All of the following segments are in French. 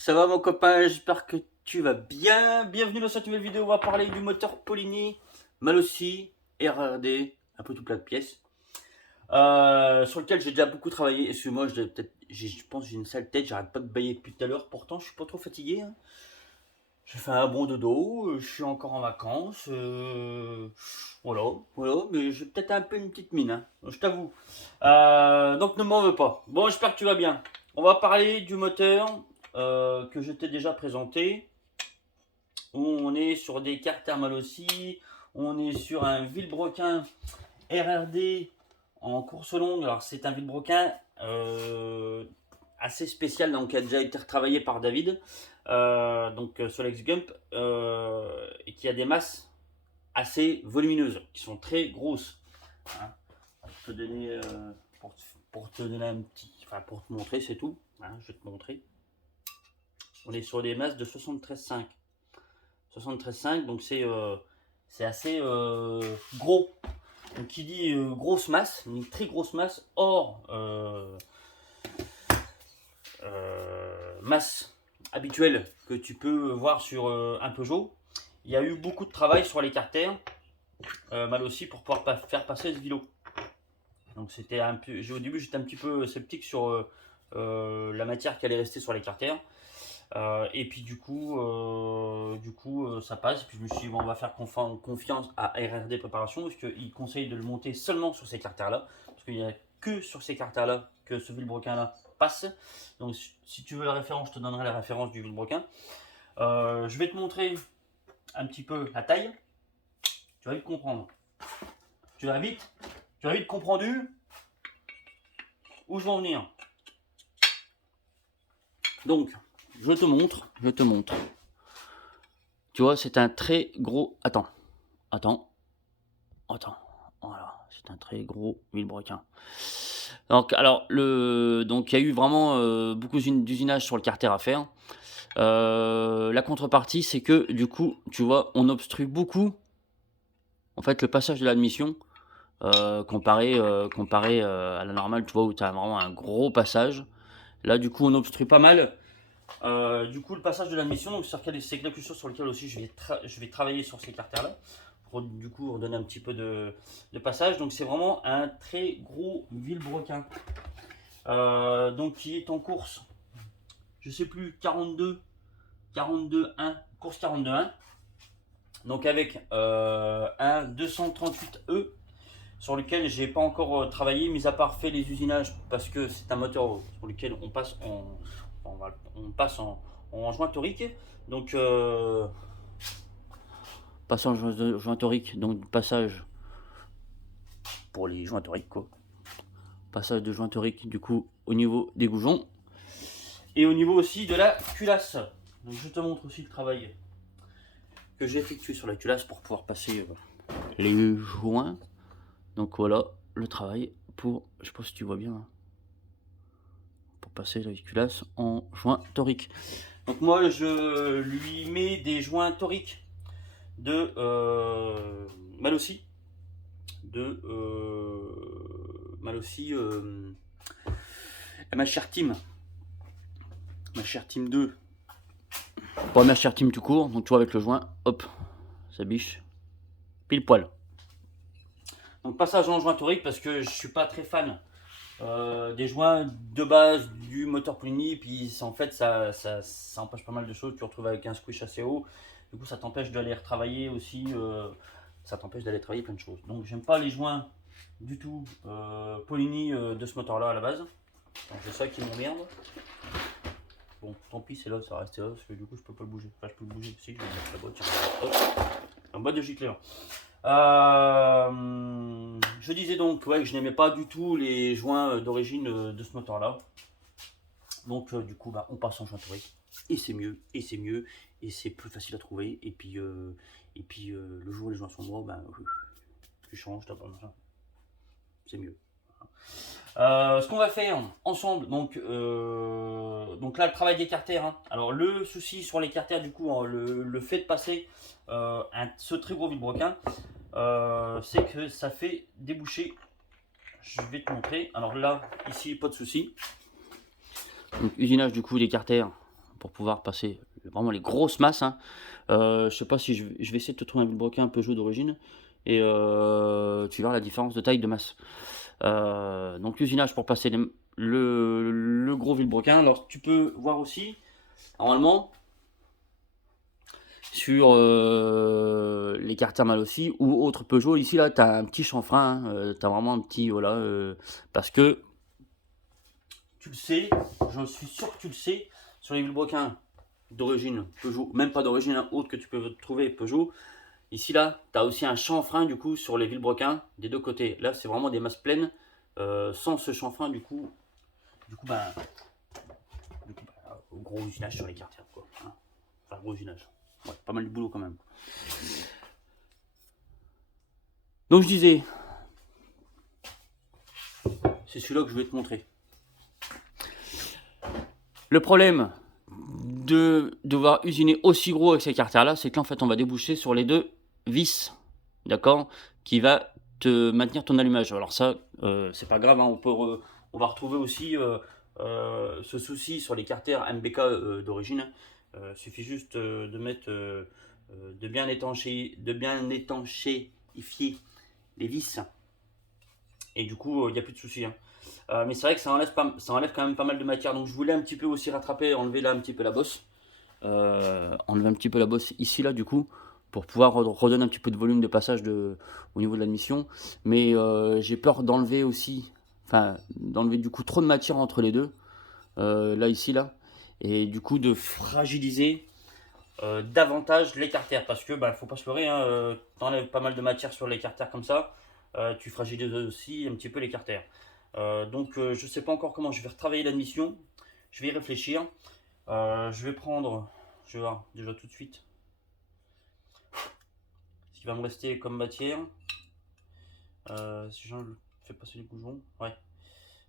Ça va mon copain, j'espère que tu vas bien. Bienvenue dans cette nouvelle vidéo, on va parler du moteur Polini, Malossi, RRD, un peu tout plein de pièces. Sur lequel j'ai déjà beaucoup travaillé. Excuse-moi, je pense que j'ai une sale tête, j'arrête pas de bailler depuis tout à l'heure. Pourtant, je suis pas trop fatigué, hein. J'ai fait un bon dodo, je suis encore en vacances. Voilà, mais j'ai peut-être un peu une petite mine, hein, je t'avoue. Donc ne m'en veux pas. Bon, j'espère que tu vas bien. On va parler du moteur que je t'ai déjà présenté. Où on est sur des cartes thermales aussi. On est sur un Villebrequin RRD en course longue. Alors c'est un Villebrequin assez spécial, donc qui a déjà été retravaillé par David, donc Solex Gump, et qui a des masses assez volumineuses, qui sont très grosses. Hein. Pour te donner, pour te donner un petit, enfin pour te montrer, c'est tout. Hein, je vais te montrer. On est sur des masses de 73,5. 73,5, donc c'est assez gros. Donc qui dit grosse masse, une très grosse masse, hors masse habituelle que tu peux voir sur un Peugeot. Il y a eu beaucoup de travail sur les carters, mal aussi pour pouvoir faire passer ce vélo. Donc c'était un peu, au début j'étais un petit peu sceptique sur la matière qui allait rester sur les carters. Et puis du coup, ça passe. Et puis je me suis dit, bon, on va faire confiance à RRD Préparation, parce qu'il conseille de le monter seulement sur ces carters-là, parce qu'il n'y a que sur ces carters-là que ce Villebrequin-là passe. Donc si tu veux la référence, je te donnerai la référence du Villebrequin. Je vais te montrer un petit peu la taille. Tu vas vite comprendre. Tu vas vite comprendre où je veux en venir. Donc, je te montre. Tu vois, c'est un très gros. Attends. Voilà, c'est un très gros Villebrequin. Donc, alors, donc il y a eu vraiment beaucoup d'usinage sur le carter à faire. La contrepartie, c'est que du coup, tu vois, on obstrue beaucoup. En fait, le passage de l'admission, comparé à la normale, tu vois, où tu as vraiment un gros passage. Là, du coup, on obstrue pas mal. Du coup, le passage de l'admission, donc c'est quelque chose sur lequel aussi je vais travailler sur ces carters-là, pour du coup redonner un petit peu de passage. Donc c'est vraiment un très gros Villebrequin, donc qui est en course, je sais plus, 42-1, course 42-1, donc avec un 238E sur lequel j'ai pas encore travaillé, mis à part fait les usinages, parce que c'est un moteur sur lequel on passe en joint torique. Donc passage joint torique, donc passage pour les joints toriques quoi. Passage de joint torique du coup au niveau des goujons et au niveau aussi de la culasse. Donc je te montre aussi le travail que j'ai effectué sur la culasse pour pouvoir passer les joints. Donc voilà le travail pour, je sais pas si tu vois bien, hein, pour passer la culasse en joint torique. Donc moi je lui mets des joints toriques de Malossi, ma chère team 2, pas ma chère team tout court. Donc tu vois, avec le joint, hop, ça biche pile poil. Donc passage en joint torique, parce que je suis pas très fan des joints de base du moteur Polini, puis en fait ça empêche pas mal de choses. Tu te retrouves avec un squish assez haut, du coup ça t'empêche d'aller retravailler aussi, ça t'empêche d'aller travailler plein de choses. Donc j'aime pas les joints du tout Polini de ce moteur là à la base. Donc c'est ça qui m'emmerde. Bon, tant pis, c'est là, ça va rester là, parce que du coup je peux pas le bouger. Enfin, je peux le bouger, si, je vais mettre la boîte, tiens, hop, en boîte de gicleur. Je disais donc ouais, que je n'aimais pas du tout les joints d'origine de ce moteur là. Donc du coup on passe en joint torique, et c'est mieux, et c'est plus facile à trouver. Et puis le jour où les joints sont morts, tu changes, c'est mieux. Ce qu'on va faire ensemble, donc là le travail des carters, hein. Alors le souci sur les carters, du coup, hein, le fait de passer ce très gros Villebrequin, c'est que ça fait déboucher. Je vais te montrer. Alors là, ici, pas de souci. Donc usinage du coup des carters pour pouvoir passer vraiment les grosses masses, hein. Je sais pas si je vais essayer de te trouver un vilebrequin Peugeot d'origine et tu verras la différence de taille de masse. Donc l'usinage pour passer le gros vilebrequin. Alors tu peux voir aussi, normalement, sur les carters mal aussi ou autres Peugeot, ici là tu as un petit chanfrein, hein, tu as vraiment un petit, voilà, parce que tu le sais, je suis sûr que tu le sais, sur les vilebrequins d'origine Peugeot, même pas d'origine, hein, autre que tu peux trouver Peugeot, ici là tu as aussi un chanfrein du coup sur les vilebrequins des deux côtés. Là c'est vraiment des masses pleines, sans ce chanfrein du coup ben, gros usinage sur les carters quoi, hein. Enfin gros usinage, ouais, pas mal de boulot quand même. Donc je disais, c'est celui-là que je vais te montrer. Le problème de devoir usiner aussi gros avec ces carters là, c'est qu'en fait on va déboucher sur les deux vis, d'accord, qui va te maintenir ton allumage. Alors ça, c'est pas grave, hein, on va retrouver aussi ce souci sur les carters MBK d'origine. Suffit juste de mettre, de bien étanchéifier les vis, et du coup il n'y a plus de souci, hein. Mais c'est vrai que ça enlève quand même pas mal de matière, donc je voulais un petit peu aussi rattraper, enlever là un petit peu la bosse, enlever un petit peu la bosse ici là du coup, pour pouvoir redonner un petit peu de volume de passage au niveau de l'admission. Mais j'ai peur d'enlever aussi, enfin d'enlever du coup trop de matière entre les deux, là ici là, et du coup de fragiliser davantage les carters, parce que bah, faut pas se leurrer, hein, t'enlèves pas mal de matière sur les carters comme ça, tu fragilises aussi un petit peu les carters. Donc je sais pas encore comment je vais retravailler l'admission, je vais y réfléchir. Je vais prendre, je vais voir déjà tout de suite ce qui va me rester comme matière. Si je fais passer les bougons, ouais,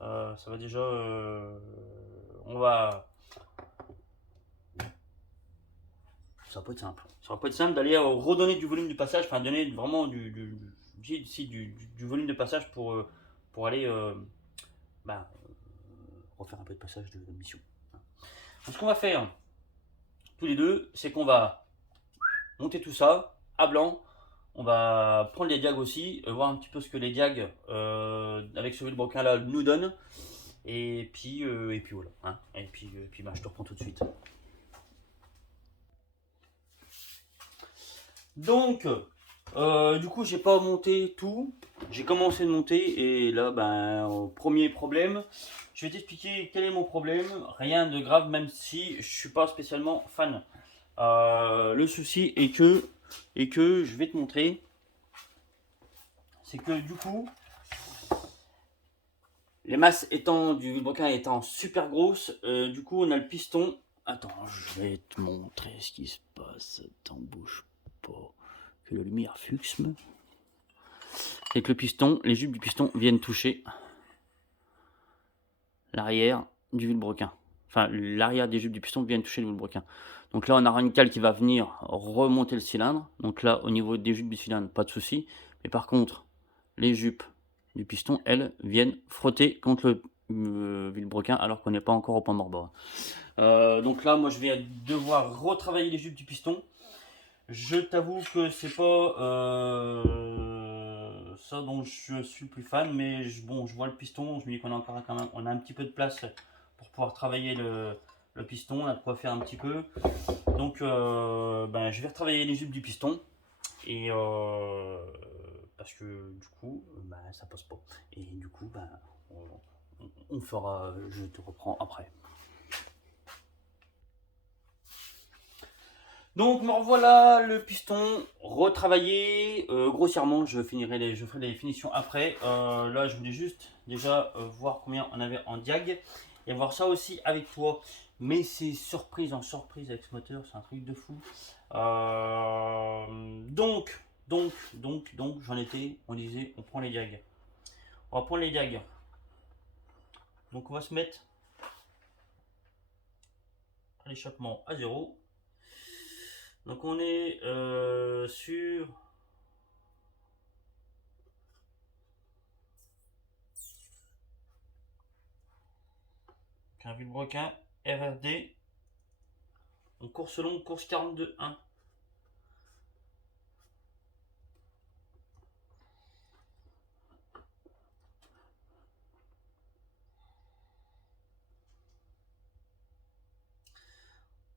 ça va déjà, on va, ça va pas être simple. Ça va pas être simple d'aller redonner du volume de passage, enfin donner vraiment du volume de passage pour aller bah, refaire un peu de passage de mission. Donc ce qu'on va faire tous les deux, c'est qu'on va monter tout ça à blanc. On va prendre les diags aussi, voir un petit peu ce que les diags avec ce vilebrequin là nous donnent. Et puis voilà, hein. Et puis bah, je te reprends tout de suite. Donc, du coup, j'ai pas monté tout. J'ai commencé de monter et là, ben, premier problème. Je vais t'expliquer quel est mon problème. Rien de grave, même si je suis pas spécialement fan. Le souci est que je vais te montrer, c'est que du coup, les masses étant du vilebrequin étant super grosses, du coup, on a le piston. Attends, je vais te montrer ce qui se passe. Attends, bouge pas. Que la lumière fluxme. C'est que le piston, les jupes du piston viennent toucher l'arrière du vilebrequin. Enfin, l'arrière des jupes du piston viennent toucher le vilebrequin. Donc là, on a un radical qui va venir remonter le cylindre. Donc là, au niveau des jupes du cylindre, pas de souci. Mais par contre, les jupes du piston, elles, viennent frotter contre le vilebrequin alors qu'on n'est pas encore au point mort bord. Donc là, moi, je vais devoir retravailler les jupes du piston. Je t'avoue que c'est pas ça dont je suis le plus fan, mais bon, je vois le piston, je me dis qu'on a encore quand même, on a un petit peu de place pour pouvoir travailler le piston, on a de quoi faire un petit peu. Donc, ben, je vais retravailler les jupes du piston et parce que du coup, ben, ça passe pas. Et du coup, ben, on fera, je te reprends après. Donc me revoilà le piston retravaillé, grossièrement je ferai les finitions après. Là je voulais juste déjà voir combien on avait en diag et voir ça aussi avec toi. Mais c'est surprise en surprise avec ce moteur, c'est un truc de fou. Donc j'en étais, on disait on prend les diags. On va prendre les diags. Donc on va se mettre l'échappement à 0. Donc on est sur un vilebrequin RRD Donc course longue, course 42-1.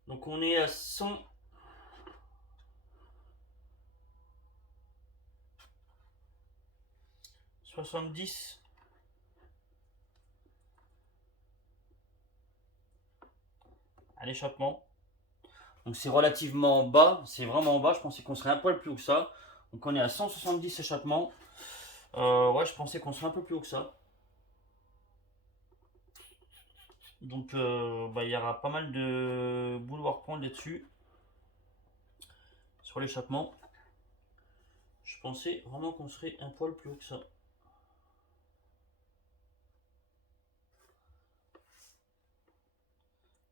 Donc on est à 170 à l'échappement. Donc c'est relativement bas, c'est vraiment bas. Je pensais qu'on serait un poil plus haut que ça. Donc on est à 170 échappements. Ouais, je pensais qu'on serait un peu plus haut que ça. Donc il y aura pas mal de boulot à reprendre là-dessus. Sur l'échappement. Je pensais vraiment qu'on serait un poil plus haut que ça.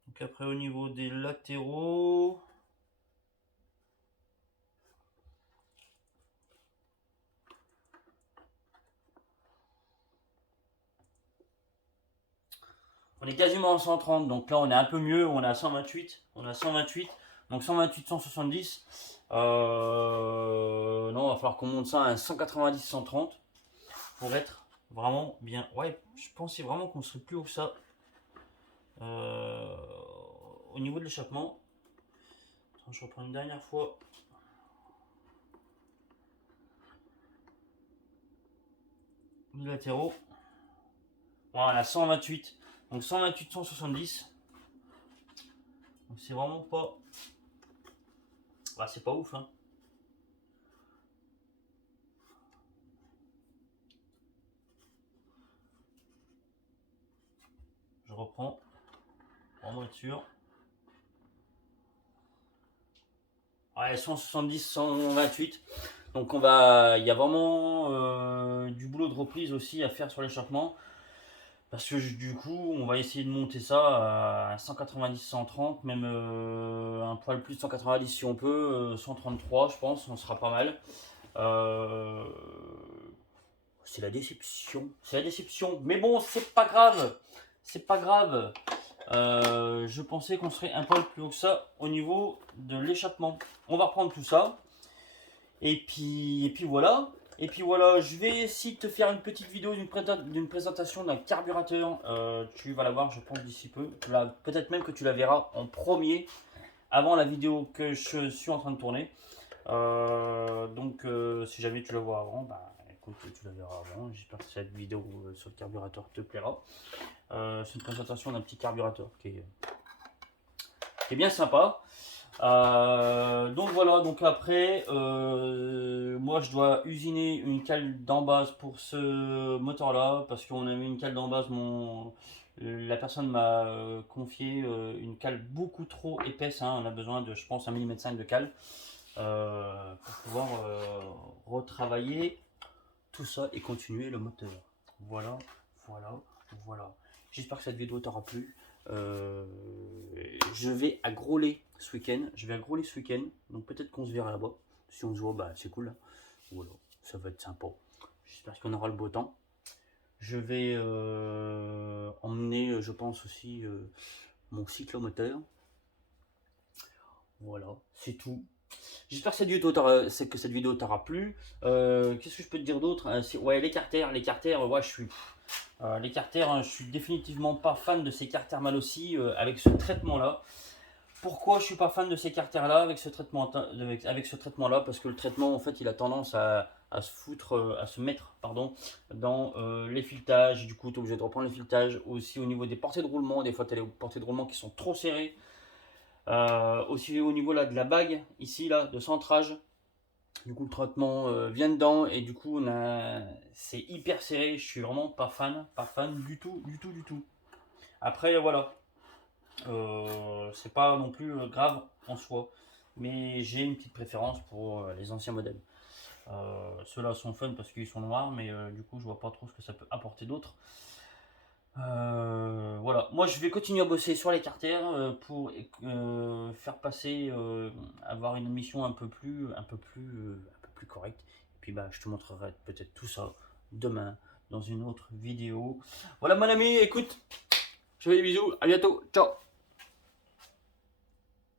Donc après au niveau des latéraux. On est quasiment à 130, donc là on est un peu mieux, on est à 128. On est à 128, donc 128, 170. Non, il va falloir qu'on monte ça à un 190, 130 pour être vraiment bien. Ouais, je pensais vraiment qu'on serait plus haut que ça. Au niveau de l'échappement. Je reprends une dernière fois. Les latéraux. Voilà, 128. Donc 128, 170. Donc c'est vraiment pas. Bah, c'est pas ouf, hein. Je reprends. Vraiment être sûr. Ouais, 170, 128. Donc il y a vraiment du boulot de reprise aussi à faire sur l'échappement. Parce que du coup, on va essayer de monter ça à 190, 130, même un poil plus de 190 si on peut, 133 je pense, on sera pas mal. C'est la déception. C'est la déception. Mais bon, c'est pas grave. C'est pas grave. Je pensais qu'on serait un poil plus haut que ça au niveau de l'échappement. On va reprendre tout ça. Et puis voilà. Et puis voilà, je vais essayer de te faire une petite vidéo d'une présentation d'un carburateur. Tu vas la voir, je pense, d'ici peu. Peut-être même que tu la verras en premier avant la vidéo que je suis en train de tourner. Donc si jamais tu la vois avant, bah écoute, tu la verras avant. J'espère que cette vidéo sur le carburateur te plaira. C'est une présentation d'un petit carburateur qui est bien sympa. Donc voilà, donc après moi je dois usiner une cale d'embase pour ce moteur là parce qu'on a mis une cale d'embase. La personne m'a confié une cale beaucoup trop épaisse, hein. On a besoin de, je pense, 1,5 mm de cale pour pouvoir retravailler tout ça et continuer le moteur. Voilà, voilà, voilà. J'espère que cette vidéo t'aura plu. Je vais à Groslay ce week-end. Donc peut-être qu'on se verra là-bas. Si on se voit, bah c'est cool, hein. Voilà, ça va être sympa. J'espère qu'on aura le beau temps. Je vais emmener, je pense aussi, mon cyclomoteur. Voilà, c'est tout. J'espère que cette vidéo t'aura plu. Qu'est-ce que je peux te dire d'autre? Ouais, les carters, ouais, les carters, hein, je suis définitivement pas fan de ces carters Malossi avec ce traitement-là. Pourquoi je suis pas fan de ces carters-là avec ce traitement-là? Parce que le traitement, en fait, il a tendance à se mettre, pardon, dans les filetages. Du coup, tu es obligé de reprendre les filetages. Aussi au niveau des portées de roulement, des fois, tu as les portées de roulement qui sont trop serrées. Aussi au niveau là de la bague ici là de centrage, du coup le traitement vient dedans et du coup c'est hyper serré. Je suis vraiment pas fan du tout. Après voilà, c'est pas non plus grave en soi, mais j'ai une petite préférence pour les anciens modèles. Ceux-là sont fun parce qu'ils sont noirs, mais du coup je vois pas trop ce que ça peut apporter d'autre. Voilà, moi je vais continuer à bosser sur les carters pour faire passer, avoir une mission un peu plus correcte. Et puis bah je te montrerai peut-être tout ça demain dans une autre vidéo. Voilà mon ami, écoute, je fais des bisous, à bientôt, ciao.